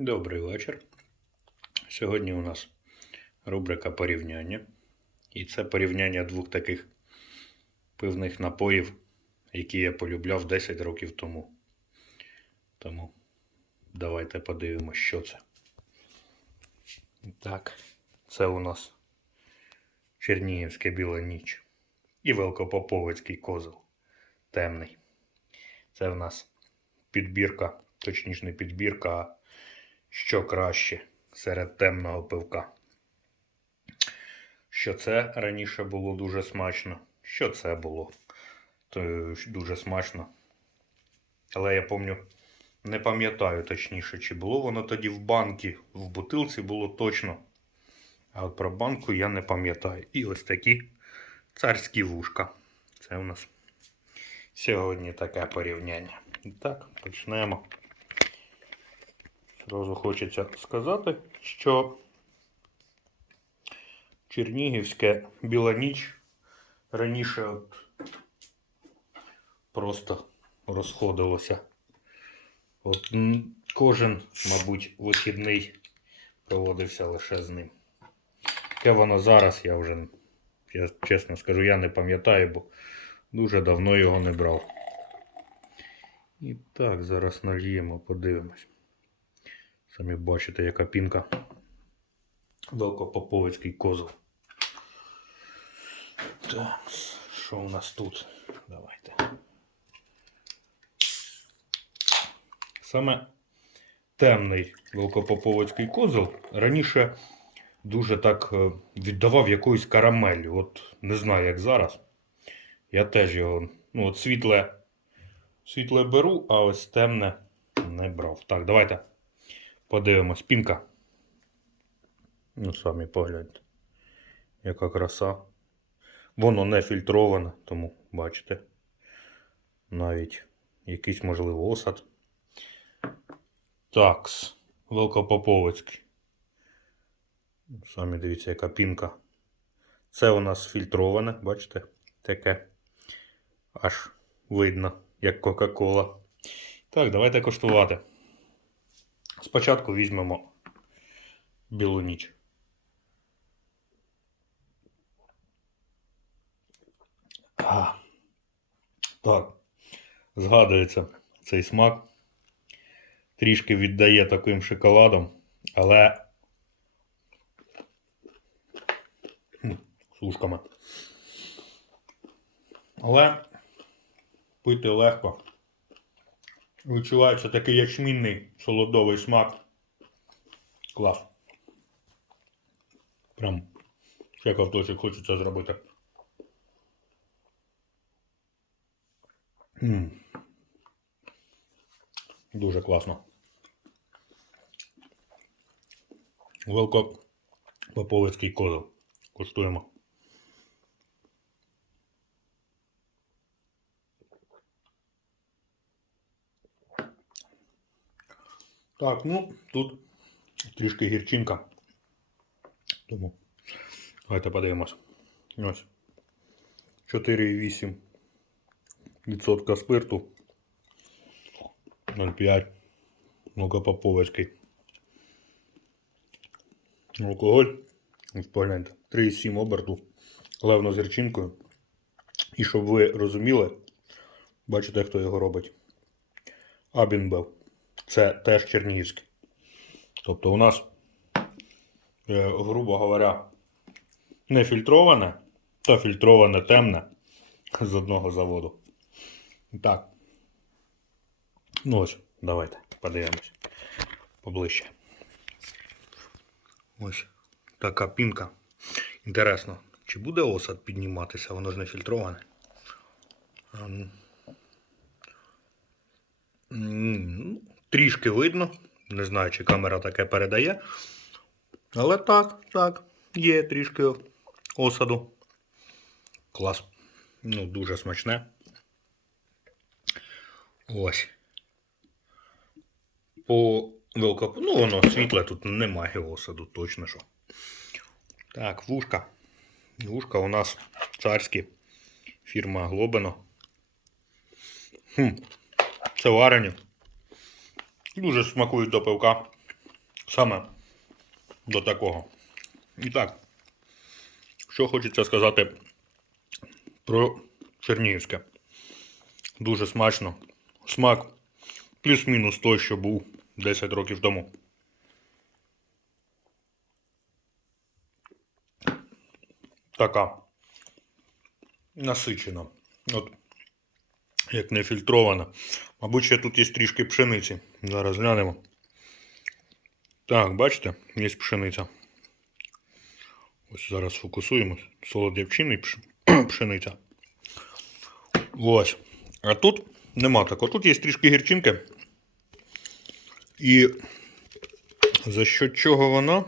Добрий вечір. Сьогодні у нас рубрика порівняння. І це порівняння двох таких пивних напоїв, які я полюбляв 10 років тому. Тому давайте подивимося, що це. Так, це у нас Чернігівське біла ніч і Велкопоповицький козел темний. Це в нас підбірка, точніше не підбірка, а що краще серед темного пивка. Що це раніше було дуже смачно, що це було то дуже смачно. Але я пам'ятаю, не пам'ятаю точніше, чи було воно тоді в банці, в бутилці було точно. А от про банку я не пам'ятаю. І ось такі царські вушка. Це у нас сьогодні таке порівняння. І так, почнемо. Зразу хочеться сказати, що Чернігівське Біла ніч раніше от просто розходилося. От кожен, мабуть, вихідний проводився лише з ним. Яке воно зараз, я вже, я чесно скажу, я не пам'ятаю, бо дуже давно його не брав. І так, зараз нальємо, подивимось. Самі бачите, яка пінка. Велкопоповицький козел. Так, що у нас тут? Давайте. Саме темний велкопоповицький козел раніше дуже так е, віддавав якоюсь карамеллю. От не знаю, як зараз. Я теж його. Ну, от світле, світле беру, а ось темне не брав. Так, давайте подивимось. Пінка. Ну, самі погляньте. Яка краса. Воно не фільтроване, тому бачите. Навіть якийсь можливо осад. Такс. Велкопоповицький. Самі дивіться, яка пінка. Це у нас фільтроване, бачите? Таке аж видно, як Кока-Кола. Так, давайте коштувати. Спочатку візьмемо білу ніч. А, так, згадується цей смак. Трішки віддає таким шоколадом, але Хм, з ушками. Але пити легко. Відчувається такий ячмінний солодовий смак. Клас. Прям ще ковточок хочеться зробити. М. Дуже класно. Велко Поповицький козел. Куштуємо. Так, ну, тут трішки гірчинка. Тому давайте подивимось. Ось. 4,8% спирту. 0,5. Ну-ка поповецький. Алкоголь. Погляньте. 3,7 оберту. Левно з гірчинкою. І щоб ви розуміли, бачите, хто його робить. Абінбел. Це теж чернігівський. Тобто у нас, е, грубо говоря, не фільтроване, та фільтроване темне з одного заводу. Так. Ну ось, давайте подивимось поближче. Ось така пінка. Інтересно, чи буде осад підніматися, воно ж не фільтроване. Трішки видно. Не знаю, чи камера таке передає. Але так, так, є трішки осаду. Клас. Ну, дуже смачне. Ось. По велкопу. Ну, воно світле, тут немає осаду, точно що. Так, вушка. Вушка у нас царські. Фірма Глобино. Хм. Це варені. Дуже смакують до пивка. Саме до такого. І так, що хочеться сказати про Чернігівське. Дуже смачно. Смак плюс-мінус той, що був 10 років тому. Така насичена. От, як не фільтрована. Мабуть, ще тут є трішки пшениці. Зараз глянемо. Так, бачите, є пшениця. Ось зараз фокусуємось. Солодівчина і пш- пшениця. Ось. А тут нема такого. Тут є трішки гірчинки. І за що чого вона?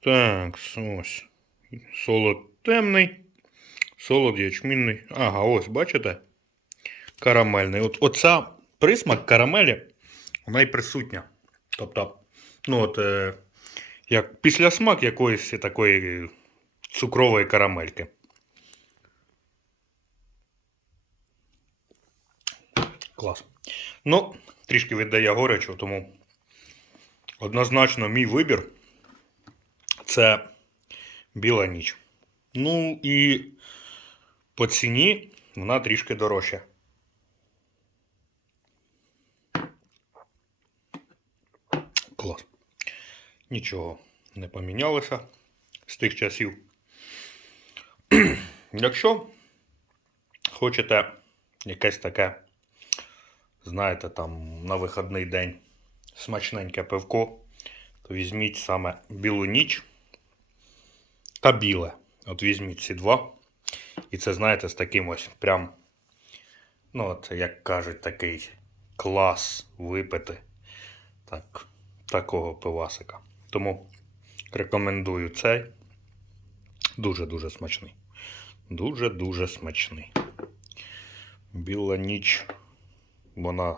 Так, ось. Солод темний. Солод ячмінний. Ага, ось, бачите? Карамельний. От оця присмак карамелі, вона і присутня. Тобто, ну от, е, як післясмак якоїсь такої цукрової карамельки. Клас. Ну, трішки віддає горечу, тому однозначно мій вибір це біла ніч. Ну і по ціні вона трішки дорожча. Клас. Нічого не помінялося з тих часів. Якщо хочете якесь таке, знаєте, там на вихідний день смачненьке пивко, то візьміть саме білу ніч та біле. От візьміть ці два. І це, знаєте, з таким ось прям, ну, от, як кажуть, такий клас випити. Так, такого пивасика. Тому рекомендую цей. Дуже-дуже смачний. Дуже-дуже смачний. Біла ніч. Вона.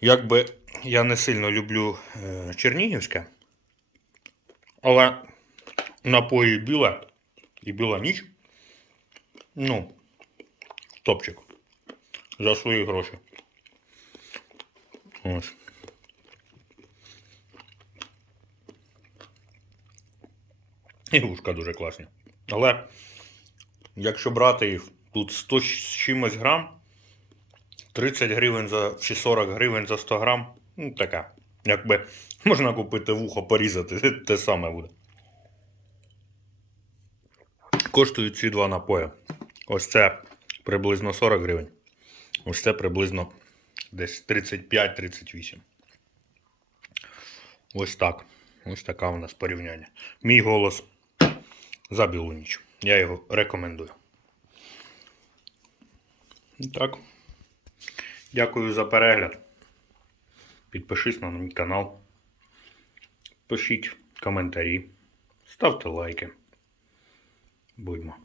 Якби я не сильно люблю е, Чернігівське, але напої біле і біла ніч. Ну, топчик. За свої гроші. Ось. І вушка дуже класні. Але якщо брати їх тут 100 з чимось грам, 30 гривень за, чи 40 гривень за 100 грам, ну така. Якби можна купити вухо, порізати, те саме буде. Коштують ці два напої. Ось це приблизно 40 гривень. Ось це приблизно десь 35-38. Ось так. Ось така у нас порівняння. Мій голос за білу ніч. Я його рекомендую. Так. Дякую за перегляд. Підпишись на мій канал. Пишіть коментарі. Ставте лайки. Будьмо.